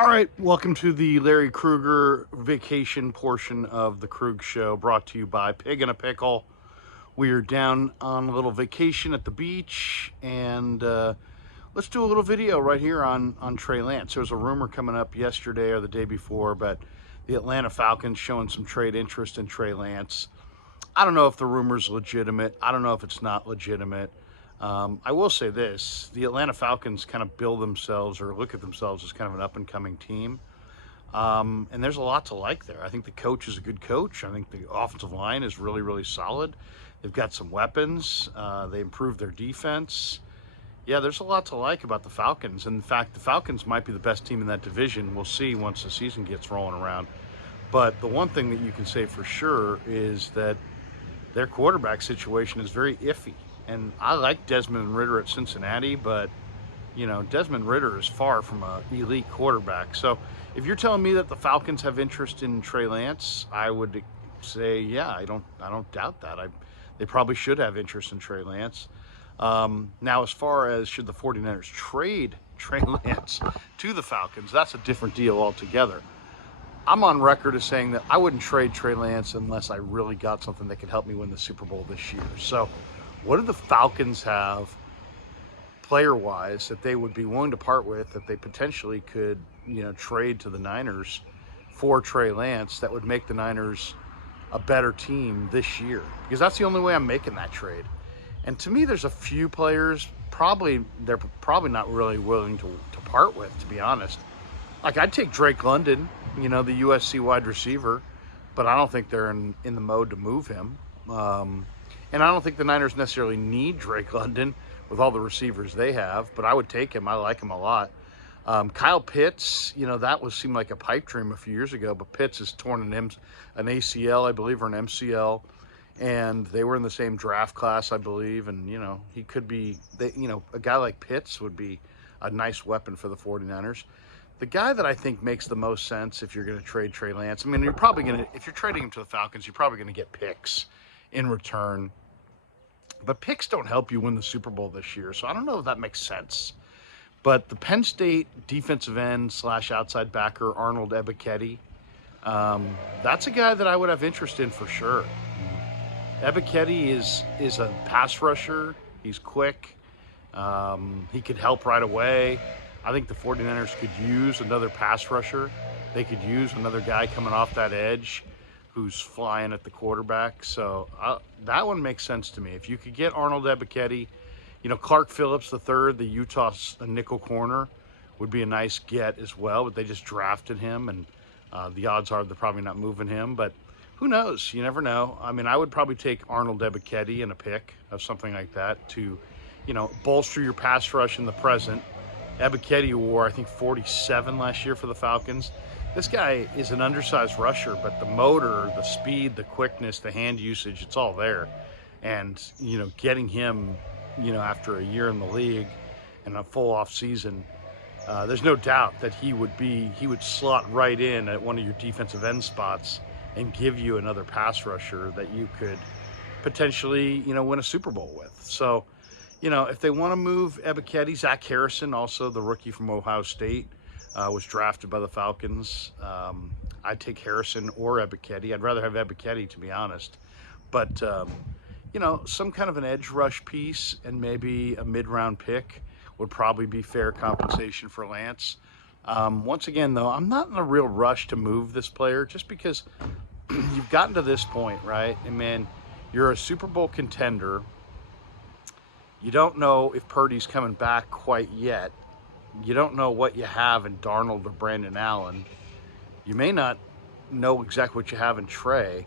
All right, welcome to the Larry Krueger vacation portion of the Krug Show, brought to you by Pig in a Pickle. We are down on a little vacation at the beach, and let's do a little video right here on Trey Lance. There was a rumor coming up yesterday or the day before, but the Atlanta Falcons showing some trade interest in Trey Lance. I don't know if the rumor's legitimate. I don't know if it's not legitimate. I will say this, the Atlanta Falcons kind of build themselves or look at themselves as kind of an up-and-coming team. And there's a lot to like there. I think the coach is a good coach. I think the offensive line is really, really solid. They've got some weapons. They improved their defense. Yeah, there's a lot to like about the Falcons. In fact, the Falcons might be the best team in that division. We'll see once the season gets rolling around. But the one thing that you can say for sure is that their quarterback situation is very iffy. And I like Desmond Ridder at Cincinnati, but, you know, Desmond Ridder is far from an elite quarterback. So if you're telling me that the Falcons have interest in Trey Lance, I would say, yeah, I don't doubt that. They probably should have interest in Trey Lance. Now, as far as should the 49ers trade Trey Lance to the Falcons, that's a different deal altogether. I'm on record as saying that I wouldn't trade Trey Lance unless I really got something that could help me win the Super Bowl this year. So what do the Falcons have player-wise that they would be willing to part with, that they potentially could, you know, trade to the Niners for Trey Lance that would make the Niners a better team this year? Because that's the only way I'm making that trade. And to me, there's a few players they're probably not really willing to part with, to be honest. Like, I'd take Drake London, you know, the USC wide receiver, but I don't think they're in the mode to move him. And I don't think the Niners necessarily need Drake London with all the receivers they have, but I would take him. I like him a lot. Kyle Pitts, you know, seemed like a pipe dream a few years ago, but Pitts has torn an ACL, I believe, or an MCL, and they were in the same draft class, I believe, and, you know, he could be, a guy like Pitts would be a nice weapon for the 49ers. The guy that I think makes the most sense if you're going to trade Trey Lance, I mean, if you're trading him to the Falcons, you're probably going to get picks in return. But picks don't help you win the Super Bowl this year, so I don't know if that makes sense. But the Penn State defensive end / outside backer, Arnold Ebiketie, that's a guy that I would have interest in for sure. Ebiketie is a pass rusher. He's quick. He could help right away. I think the 49ers could use another pass rusher. They could use another guy coming off that edge who's flying at the quarterback. So that one makes sense to me. If you could get Arnold Ebiketie, you know, Clark Phillips III, the Utah nickel corner, would be a nice get as well, but they just drafted him, and the odds are they're probably not moving him, but who knows? You never know. I mean, I would probably take Arnold Ebiketie in a pick of something like that to, you know, bolster your pass rush in the present. Ebiketie wore, I think, 47 last year for the Falcons. This guy is an undersized rusher, but the motor, the speed, the quickness, the hand usage, it's all there. And, you know, getting him, you know, after a year in the league and a full off season, there's no doubt that he would slot right in at one of your defensive end spots and give you another pass rusher that you could potentially, you know, win a Super Bowl with. So, you know, if they want to move Ebiketie, Zach Harrison, also the rookie from Ohio State, was drafted by the Falcons. I'd take Harrison or Ebiketie. I'd rather have Ebiketie, to be honest. But, you know, some kind of an edge rush piece and maybe a mid-round pick would probably be fair compensation for Lance. Once again, though, I'm not in a real rush to move this player just because you've gotten to this point, right? And, man, you're a Super Bowl contender. You don't know if Purdy's coming back quite yet. You don't know what you have in Darnold or Brandon Allen. You may not know exactly what you have in Trey.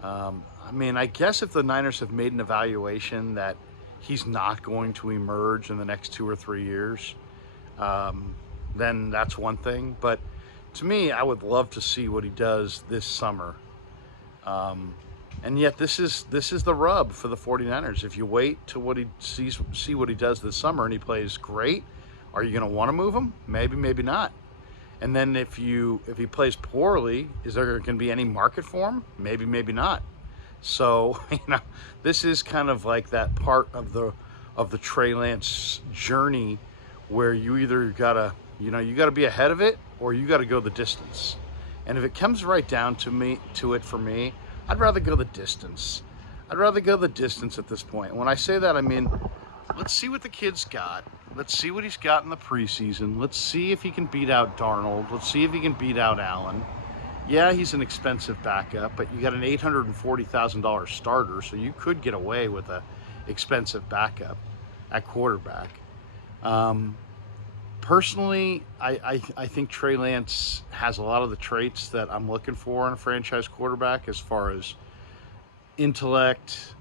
I mean, I guess if the Niners have made an evaluation that he's not going to emerge in the next 2 or 3 years, then that's one thing. But to me, I would love to see what he does this summer. And yet this is the rub for the 49ers. If you wait to see what he does this summer and he plays great, are you going to want to move him? Maybe, maybe not. And then if he plays poorly, is there going to be any market for him? Maybe, maybe not. So, you know, this is kind of like that part of the Trey Lance journey where you either gotta, you gotta be ahead of it or you gotta go the distance. And if it comes right down to it for me, I'd rather go the distance. I'd rather go the distance at this point. And when I say that, I mean, let's see what the kid's got. Let's see what he's got in the preseason. Let's see if he can beat out Darnold. Let's see if he can beat out Allen. Yeah, he's an expensive backup, but you got an $840,000 starter, so you could get away with a expensive backup at quarterback. Personally, I think Trey Lance has a lot of the traits that I'm looking for in a franchise quarterback as far as intellect,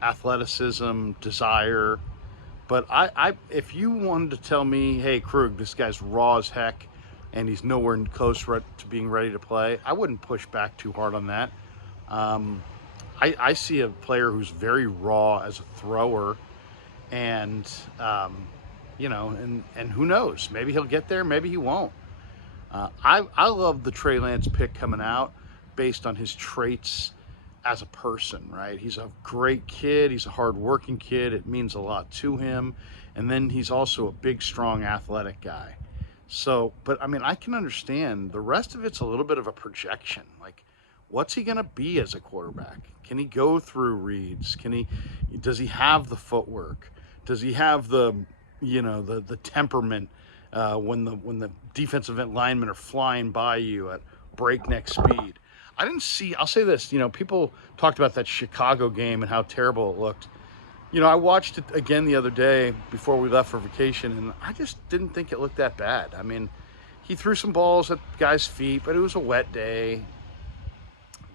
athleticism, desire. But if you wanted to tell me, hey, Krug, this guy's raw as heck and he's nowhere close to being ready to play, I wouldn't push back too hard on that. I see a player who's very raw as a thrower, and and who knows? Maybe he'll get there, maybe he won't. I love the Trey Lance pick coming out based on his traits as a person, right? He's a great kid. He's a hard-working kid. It means a lot to him. And then he's also a big, strong, athletic guy. So, but I mean, I can understand the rest of it's a little bit of a projection. Like, what's he going to be as a quarterback? Can he go through reads? Does he have the footwork? Does he have the temperament when the defensive end linemen are flying by you at breakneck speed? I'll say this, people talked about that Chicago game and how terrible it looked. I watched it again the other day before we left for vacation, and I just didn't think it looked that bad. I mean, he threw some balls at guys' feet, but it was a wet day.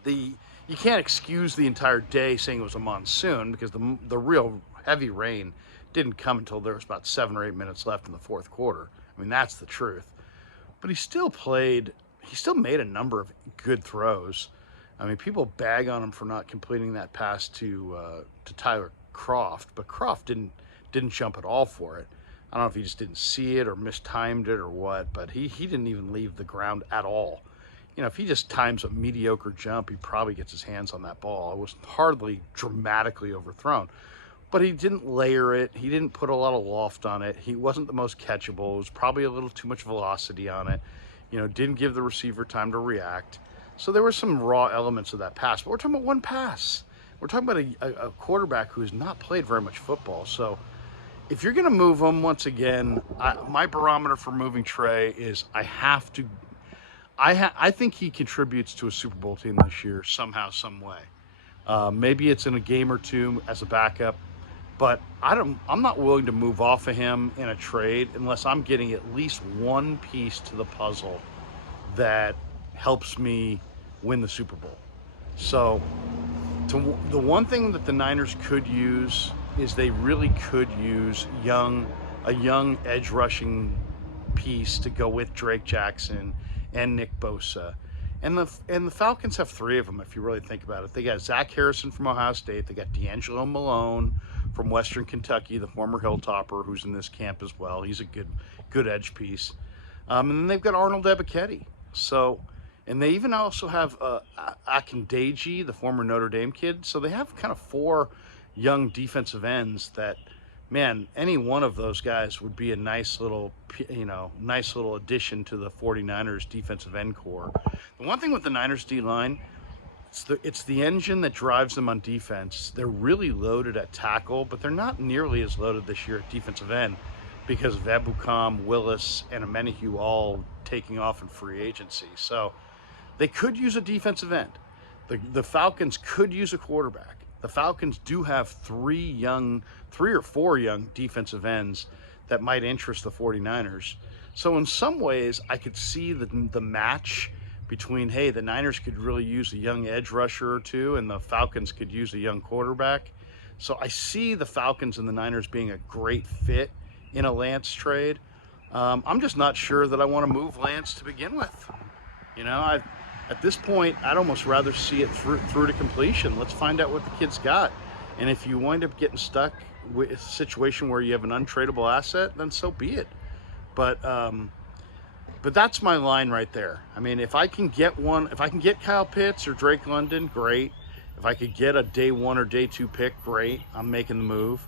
You can't excuse the entire day saying it was a monsoon, because the real heavy rain didn't come until there was about 7 or 8 minutes left in the fourth quarter. I mean, that's the truth. But he still made a number of good throws. I mean, people bag on him for not completing that pass to Tyler Kroft, but Kroft didn't jump at all for it. I don't know if he just didn't see it or mistimed it or what, but he didn't even leave the ground at all. If he just times a mediocre jump, he probably gets his hands on that ball. It was hardly dramatically overthrown, but he didn't layer it. He didn't put a lot of loft on it. He wasn't the most catchable. It was probably a little too much velocity on it. Didn't give the receiver time to react. So there were some raw elements of that pass. But we're talking about one pass. We're talking about a quarterback who has not played very much football. So if you're going to move him, once again, my barometer for moving Trey is I think he contributes to a Super Bowl team this year somehow, some way. Maybe it's in a game or two as a backup. But I'm not willing to move off of him in a trade unless I'm getting at least one piece to the puzzle that helps me win the Super Bowl. So the one thing that the Niners could use is they really could use a young edge rushing piece to go with Drake Jackson and Nick Bosa. And the Falcons have 3 of them, if you really think about it. They got Zach Harrison from Ohio State. They got D'Angelo Malone from Western Kentucky, the former Hilltopper, who's in this camp as well. He's a good edge piece. And then they've got Arnold Ebiketie. So, and they even also have Akindeji, the former Notre Dame kid. So they have kind of 4 young defensive ends that, man, any one of those guys would be a nice little addition to the 49ers defensive end core. The one thing with the Niners D-line, it's the engine that drives them on defense. They're really loaded at tackle, but they're not nearly as loaded this year at defensive end because of Ebukam, Willis, and Amenahue all taking off in free agency. So they could use a defensive end. The Falcons could use a quarterback. The Falcons do have 3 or 4 young defensive ends that might interest the 49ers. So in some ways, I could see the match between, hey, the Niners could really use a young edge rusher or 2, and the Falcons could use a young quarterback. So I see the Falcons and the Niners being a great fit in a Lance trade. I'm just not sure that I want to move Lance to begin with. At this point, I'd almost rather see it through to completion. Let's find out what the kid's got. And if you wind up getting stuck with a situation where you have an untradeable asset, then so be it. But that's my line right there. I mean, if I can get Kyle Pitts or Drake London, great. If I could get a day 1 or day 2 pick, great. I'm making the move.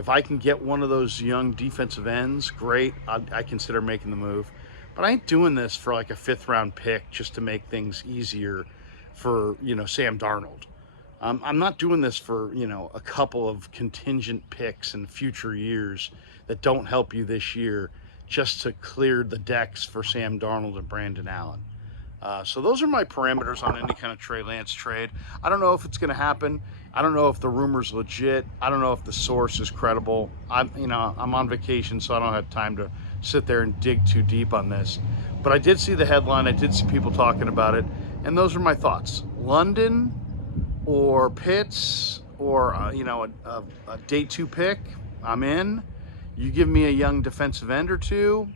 If I can get one of those young defensive ends, great. I consider making the move. But I ain't doing this for like a 5th round pick just to make things easier for, Sam Darnold. I'm not doing this for, a couple of contingent picks in future years that don't help you this year just to clear the decks for Sam Darnold and Brandon Allen. So those are my parameters on any kind of Trey Lance trade. I don't know if it's going to happen. I don't know if the rumor's legit. I don't know if the source is credible. I'm on vacation, so I don't have time to sit there and dig too deep on this. But I did see the headline. I did see people talking about it, and those are my thoughts. London or Pitts or a day 2 pick, I'm in. You give me a young defensive end or two,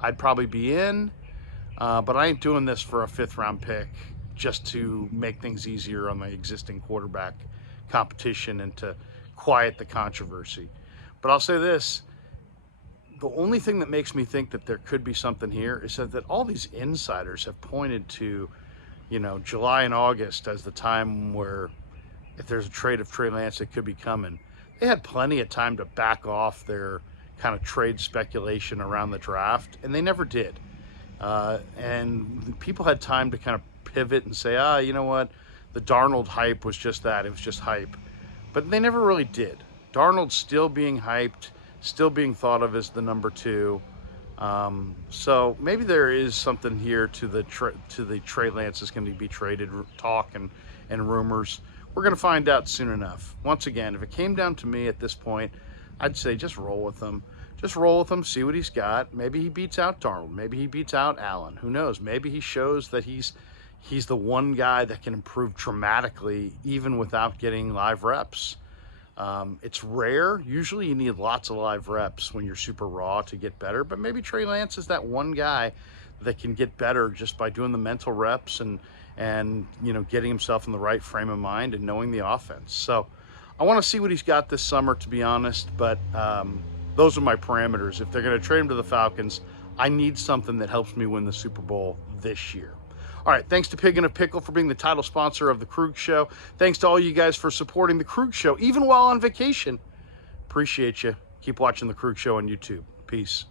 I'd probably be in. But I ain't doing this for a 5th round pick just to make things easier on the existing quarterback competition and to quiet the controversy. But I'll say this, the only thing that makes me think that there could be something here is that all these insiders have pointed to, July and August as the time where if there's a trade of Trey Lance that could be coming. They had plenty of time to back off their kind of trade speculation around the draft, and they never did. And people had time to kind of pivot and say, you know what, the Darnold hype was just that, it was just hype. But they never really did. Darnold's still being hyped, still being thought of as the number 2. So maybe there is something here to the Trey Lance is going to be traded talk and rumors. We're going to find out soon enough. Once again, if it came down to me at this point, I'd say just roll with him. Just roll with him, see what he's got. Maybe he beats out Darnold. Maybe he beats out Allen. Who knows? Maybe he shows that he's the one guy that can improve dramatically even without getting live reps. It's rare. Usually you need lots of live reps when you're super raw to get better. But maybe Trey Lance is that one guy that can get better just by doing the mental reps and getting himself in the right frame of mind and knowing the offense. So I want to see what he's got this summer, to be honest. But those are my parameters. If they're going to trade him to the Falcons, I need something that helps me win the Super Bowl this year. All right, thanks to Pig in a Pickle for being the title sponsor of The Krug Show. Thanks to all you guys for supporting The Krug Show, even while on vacation. Appreciate you. Keep watching The Krug Show on YouTube. Peace.